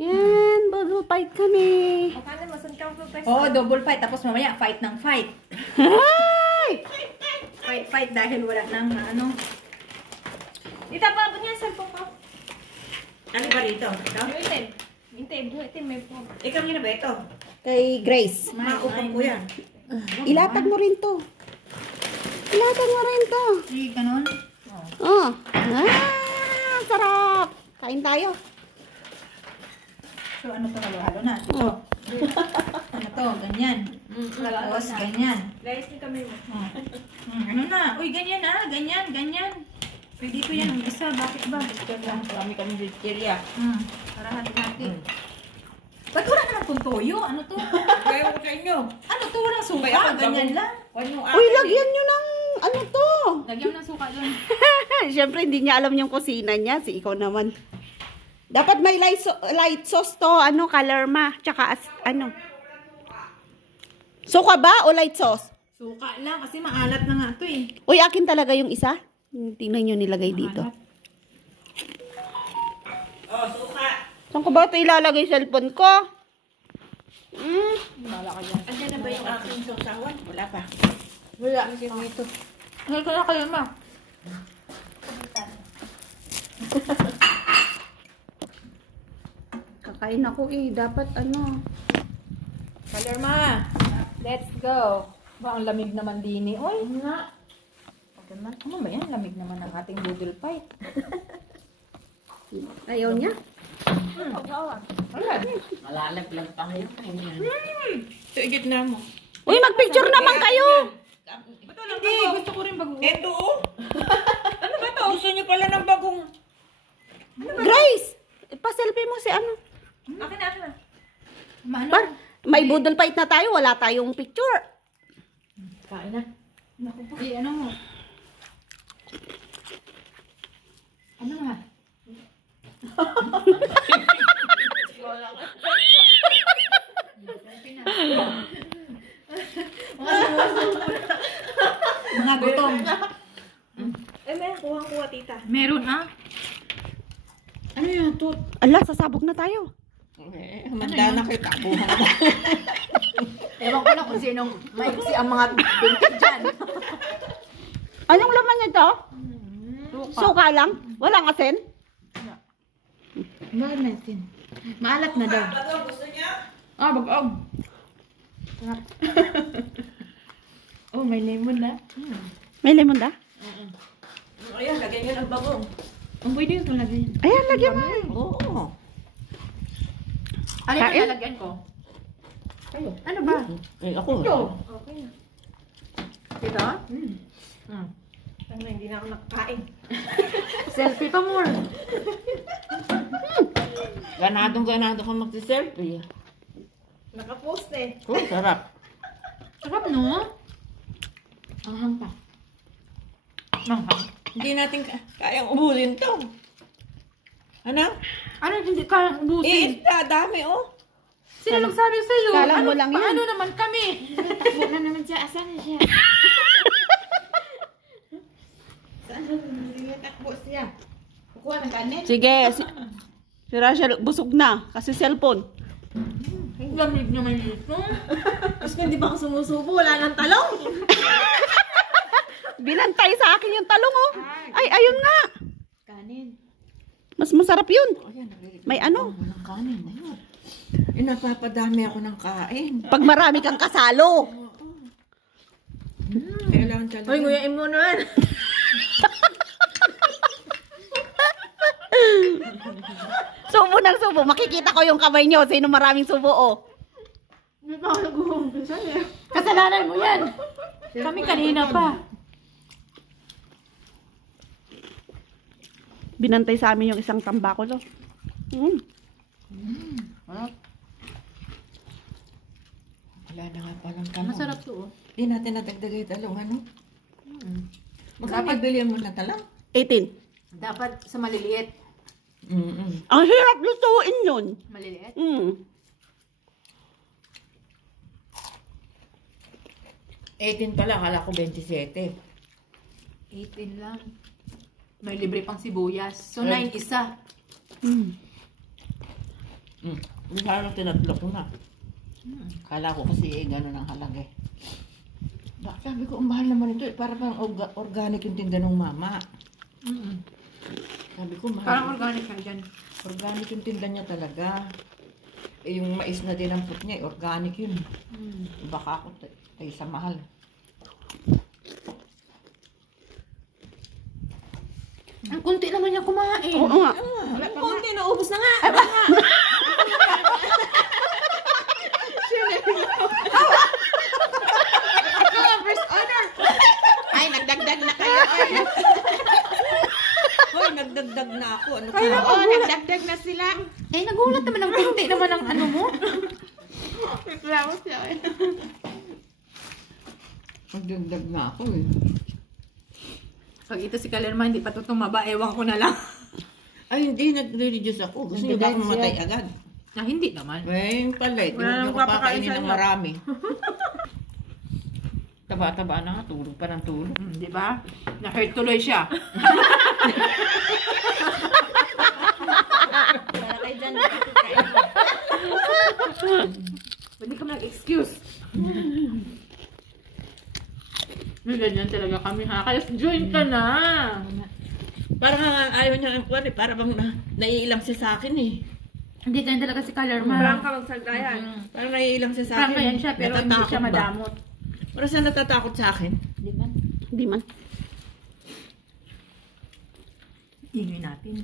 Yan, double fight kami. Akala masan ka po pwes. Oo, double fight. Tapos mamaya, fight ng fight. Ay! Fight dahil wala nang ano. Dito pa, abot niya sa cellphone ko. Ano ba rito? Ito? Itim, may po. Ikaw nyo na ba ito? Kay Grace. Maupang ko yan. Ilatag mo rin to. Ilatag mo rin to. Sige, ganun. Oh. Sarap. Kain tayo. So, ano to? Halo-halo na. Ito. Ano to? Ganyan. Tapos, ganyan. Guys, ni kami mo. Ano na? Uy, ganyan ganyan. Pwede ko yan. Isa, bakit ba? Kami vegetarian. Para hati-hati. Ba't wala naman kung toyo? Ano to? Kaya ko sa inyo. Ano to? Walang suka. Kaya ako, Ganyan lang. Uy, lagyan nyo ng ano to. Lagyan ng suka doon. Siyempre, hindi niya alam yung kusina niya. Si ikaw naman. Dapat may light sauce to. Ano, kalerma. Tsaka ano. Suka ba o light sauce? Suka lang kasi maalat na nga to eh. Uy, akin talaga yung isa. Tingnan nyo nilagay dito. Oh, suka. Saan ko ba ito ilalagay yung cellphone ko? Andiyan na ba yung aking sausawan? Wala pa. Wala. Ito. Ngayon ko na kayo, ma. Kakain ako eh. Dapat ano. Kalerma. Let's go. Ba, ang lamig naman din eh. Oy. Nga. Ano ba yan? Lamig naman ang ating budol fight. Ayaw niya? Malalag lang tayo. Ito, igit na mo. Uy, magpicture naman kayo! Hindi, gusto ko rin bagong. Ito, oh. Ano ba to? Gusto niyo pala ng bagong. Grace! Pa-selfie mo si ano. Akin na. Maano? May budol fight na tayo. Wala tayong picture. Kain na. Naku po. Ano mo? Ano nga? Mga gutom. May kuha tita. Meron ah. Ano yun to? Ala, sasabog na tayo. Manda na kayo kabuhan. Ewan ko lang kung sinong maiksi ang mga binti dyan. Anong laman nito? Suka lang? Walang asin? Maalat na daw. Bagong gusto niya? Ah, bagong. Oh, may lemon na. May lemon da? Ayan, lagyan niyo ng bagong. Ang pwede yung lagyan. Ayan, lagyan mo. Oo. Ano Kain? yung lalagyan ko? Ano ba? Eh, ako. Ito. Okay na. Ito? Ano, hindi na ako nakakain. Selfie pa more. Ganado ka magsi-selfie. Nakapost eh. Oh, sarap. Sarap no? Anghang pa. Manghang. Hindi natin kayang ubusin to. Ano? Ano hindi kayang ubusin? Isda, dami oh. Sino nagsabi sa'yo? Kala mo lang yan. Paano naman kami? Takbo na naman siya. Asan na siya? Saan na takbo siya? Kukuha ng kanin? Sige. Si Rachel, busog na. Kasi cellphone. Ang lamig naman dito. Mas hindi pa ako sumusubo. Wala nang talong. Binantay sa akin yung talong, oh. Ay, ayun nga. Kanin. Mas masarap yun. Ayan, May ano? ng kanin. Ayun. Napapadami ako ng kain. Pag marami kang kasalo. Kailangan talaga. Hoy, nguyain mo na. Subo ng subo. Makikita ko yung kamay nyo. Sino maraming subo, oh. Hindi pa ako nag-uumpisa eh. Kasalanan mo yan. Kami kanina pa. Binantay sa amin yung isang tambako, lo. Wala na nga palang talong. Masarap to, oh. Hindi natin natagdagay talong ano? Dapat bilhin mo na talong? 18. Dapat sa maliliit. Ang hirap lutuin yun. Maliliit? 18 pala, akala ko 27. 18 lang. May libre pang sibuyas. So, 9 isa. Hindi sana tinatlo ko na. Kala ko kasi gano'n ang halaga eh. Bakit sabi ko, ang mahal naman ito eh. Para bang organic yung tinda ng mama. Sabi ko, mahal. Parang organic ka dyan. Organic yung tinda niya talaga. Eh, yung mais na dinampot niya, organic yun. Baka ako tayo sa mahal. Ang kunti naman niya kumain. Oo nga. Kunti, naubos na nga. Ako nga, first honor. Ay, nagdagdag na kayo. Hoy, nagdagdag na ako. Ano Kaya kaya? oo, nagdagdag na sila. Eh, nagulat naman ang kunti naman ang ano mo. Reklamo siya eh. Nagdagdag na ako eh. Pag ito si Kalerma, hindi pa ito tumaba, ewan ko na lang. Ay, hindi. Nagre-reduce ako. Gusto niyo ba akong mamatay agad? Na hindi naman. Eh, yung pala eh. Wala Hindi nang ko papakainin papakain ng sa'yo. marami. Taba-taba na nga. Tulog pa ng tulog. Di ba? Na-hurt tuloy siya. Para kayo dyan, pwede ka mag-excuse. May ganyan talaga kami ha. Kaya join ka na. Parang ayaw niya ang kwan eh. Para bang naiilang siya sa akin eh. Hindi ganyan talaga si Kalerma. Parang ka magsalita yan. Parang naiilang siya sa Parang akin. ganyan siya, pero hindi Natatakot siya ba? madamot. Parang siya natatakot sa akin. Di ba? Hindi man. Ingay natin.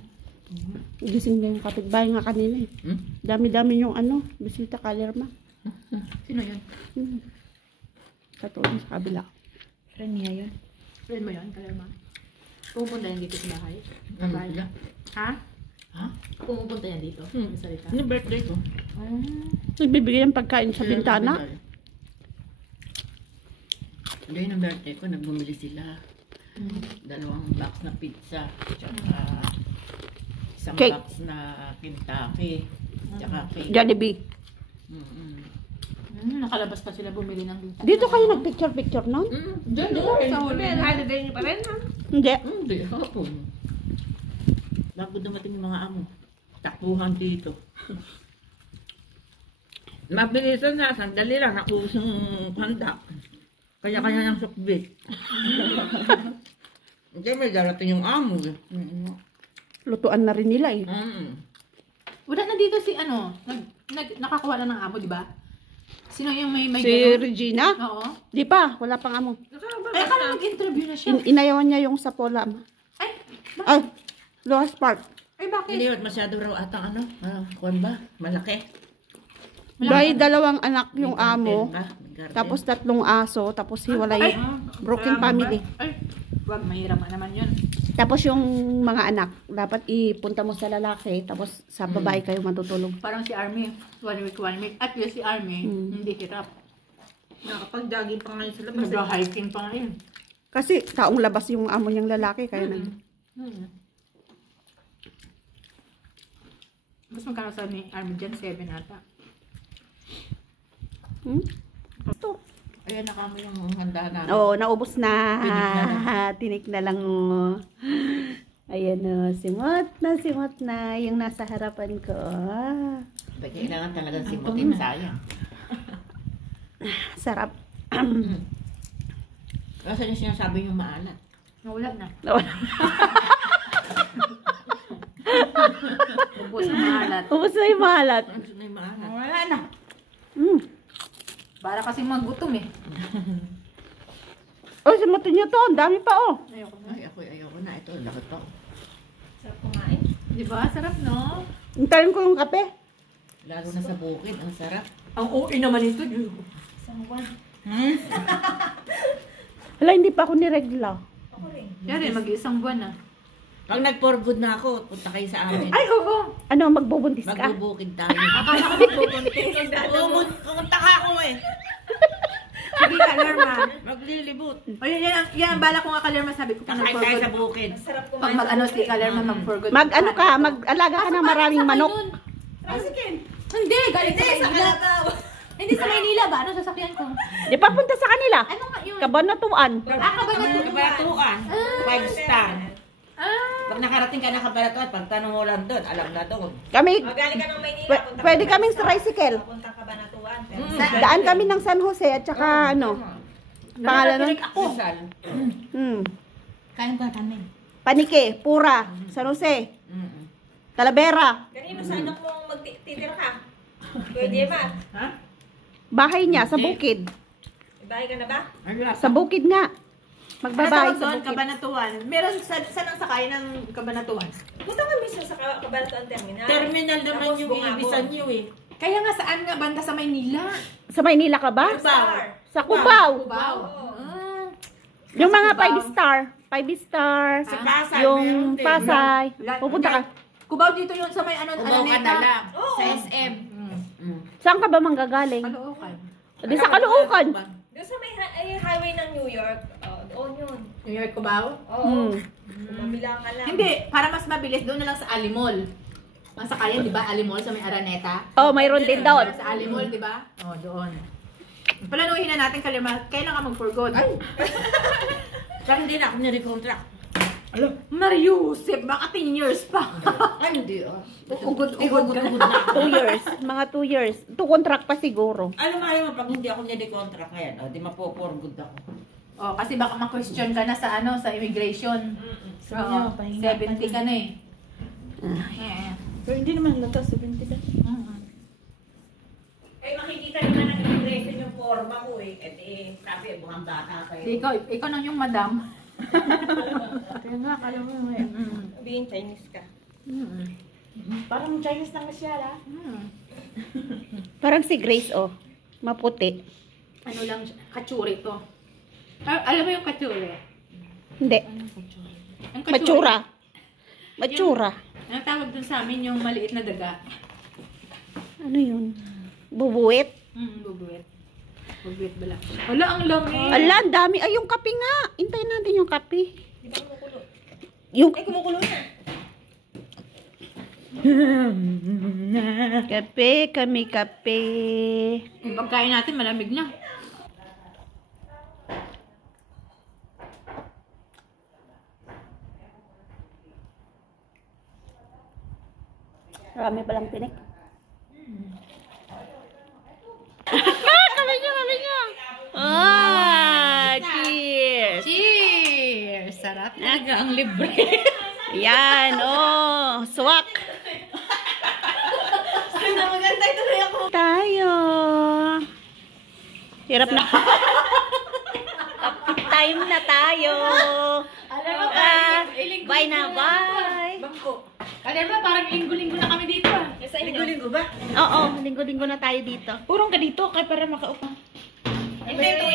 Gising na yung kapitbahay nga kanina eh. Hmm? Dami-dami yung bisita Kalerma. Sino yun? Katulong sa kabila. Friend niya yun. Friend mo yun, Kalerma? Pumupunta yan dito sa bahay? Ano Bahay. sila? Ha? Ha? Pumupunta yan dito? Hmm. Sa salita? Ano birthday ko? Nagbibigay ng pagkain sa bintana. Hindi, ng birthday ko, nagbumili sila. 2 box na pizza. Tsaka isang Cake. box na Kentucky. Tsaka cake. Jollibee. Nakalabas pa sila bumili ng bintana. Dito kayo nag-picture-picture nun? Diyan na rin. Sa huli. Holiday niyo pa rin, ha? Hindi. Hindi, hapon. Bago dumating yung mga amo. Takbuhan dito. Mabilisan na, sandali lang, nakusang handa. Kaya ng sukbit. Hindi, may darating yung amo. Lutuan na rin nila eh. Wala na dito si nakakuha na ng amo, di ba? Sino yung may Si ganun? Regina? Oo. Di pa, wala pang amo. Ay, akala nag-interview na siya. Inayawan niya yung sa Pola. Ay, Ay, Loas Park. ay bakit? Hindi, masyado raw atang kuwan ba? Malaki. Dahil 2 anak yung May amo. garden ba? May garden. Tapos 3 aso. Tapos hiwalay. Broken family. Ay, wag, mahirap naman yun. Tapos yung mga anak, dapat ipunta mo sa lalaki. Tapos sa babae kayo matutulog. Parang si Army, 1 week, 1 week. At least si Army, hindi hirap. Nakapag-jogging pa ngayon sa labas. Nag-hiking pa ngayon. Kasi taong labas yung amo niyang lalaki. Kaya na. Mas magkano sa ni Army dyan? 7 ata. Ito. Ayan na kami yung handa namin. Oo, naubos na. Tinik na lang. Tinik na lang. Ayan o, simot na yung nasa harapan ko. Kailangan talagang simutin, sayang. Sarap. Kasi yung sinasabi yung maalat. Nawala na. Nawala. Ubus ang mahalat. Ubus na yung mahalat. Ano na yung maalat? Nawala na. Para kasi magutom eh. Oh, simutin niyo to. Ang dami pa oh. Ayoko na. Ay, ayoko na. Ito, lakot pa. Sarap kumain. Diba? Sarap no? Hintayin ko yung kape. Lalo na sa bukid, ang sarap. Ang OA naman ito. Wala, hindi pa ako niregla. Yan rin, mag-isang buwan na. Pag nag-for good na ako, punta kayo sa amin. Ay, oo. Ano, magbubuntis ka? Magbubukid tayo. Akala ko nagpupuntis. Pumunta ka ako eh. Sige, Kalerma. Maglilibot. O yan ang bala ko nga Kalerma. Sabi ko pa Kakain tayo sa nag-forgood. bukid. Sarap Pag kumain. mag-ano si Kalerma, mag-forgood. Mag-ano ka, mag-alaga ka ng maraming manok. Tricycle. Hindi, galing sa Hindi, sa Maynila. Kalataw. Hindi sa Maynila ba? Ano sasakyan ko? Di papunta sa kanila. Ano nga yun? Kabanatuan. Kabaratuan. 5-star. Ah. Pag nakarating ka ng Kabaratuan, pag tanong mo lang doon, alam na doon. Kami, O, galing ka ng Maynila. punta ka pwede kaming tricycle. Punta ka ba na tuwan? Daan kami ng San Jose at saka ano, pangalan nun? Ako. Kaya ba namin? Panike, Pura, San Jose, Talavera. Kanino sa anak mong magtitira ka? Pwede ba? Ha? Bahay niya sa bukid. Ibahay ka na ba? Sa bukid nga. Magbabahay Ano sa doon, bukid. Kabanatuan. Meron saan ang sakay ng Kabanatuan? Punta ka mismo sa Kabanatuan Terminal. Terminal naman Tapos yung bungabong. ibisan niyo eh. Kaya nga saan nga banda sa Maynila? Sa Maynila ka ba? Star. Sa Cubao. Cubao. Yung mga Cubao. 5 star. 5 star. Sa Pasay, meron Yung din. Pasay. Pupunta ka. Cubao dito yun sa may Ubaw ka na Araneta. lang. Oo. Sa SM. Saan ka ba manggagaling? Caloocan. Di sa Caloocan. Doon sa may highway ng New York. Doon yun. New York, Cubao? Oo. Hmm. Mabilang ka lang. Hindi, para mas mabilis doon na lang sa Alimol. Ang sakayan, di ba? Alimol sa may Araneta. Oh, mayroon din doon. Sa Alimol, di ba? Oh, doon. Palanuhin na natin kalima. Kailan ka mag-forgood? Ay! Saan hindi na ako nire-contract? Mariusip, baka 10 years pa. Ay, hindi ah. Ugod-ugod ka na. 2 years. Mga 2 years. 2 contract pa siguro. Alam mo pag hindi ako nire-contract ngayon, di mapo-for-good ako. Oh, kasi baka ma-question ka na sa sa immigration. Sabi Oo, niya, pahinga 70 ka na eh. Pero hindi naman lata, 70 ka. Eh, makikita naman ng immigration yung forma ko eh. Eh, sabi, buhang bata kayo. Ikaw nang yung madam. Kaya nga, kala mo ngayon. Sabihin, Chinese ka. Parang Chinese na siya la. Parang si Grace, oh. Maputi. Ano lang, katsuri to. Alam mo yung katsuri? Hindi. Ang katsuri. Matsura. Matsura. Ang tawag dun sa amin yung maliit na daga. Ano yun? Bubuit? Bubuit. Bubuit bala. Wala, ang lamig. Ala, ang dami. Ay, yung kape nga. Hintayin natin yung kape. Di ba kumukulo? Yung Eh, kumukulo na. kape, kami kape. Yung pagkain natin malamig na. Marami palang tinik. Kami niya. Cheers. Cheers! Sarap talaga ang libre. Yan, oh. Swak. Maganda tuloy ako. Tayo. Hirap na. Kape time na tayo. Alam mo, Bye na, bye. Bangko. Alam mo, parang linggo-linggo na kami dito ah. Sa inyo. Linggo ba? Oo, linggo-linggo na tayo dito. Purong ka dito, kaya para makaupa. Hindi, ito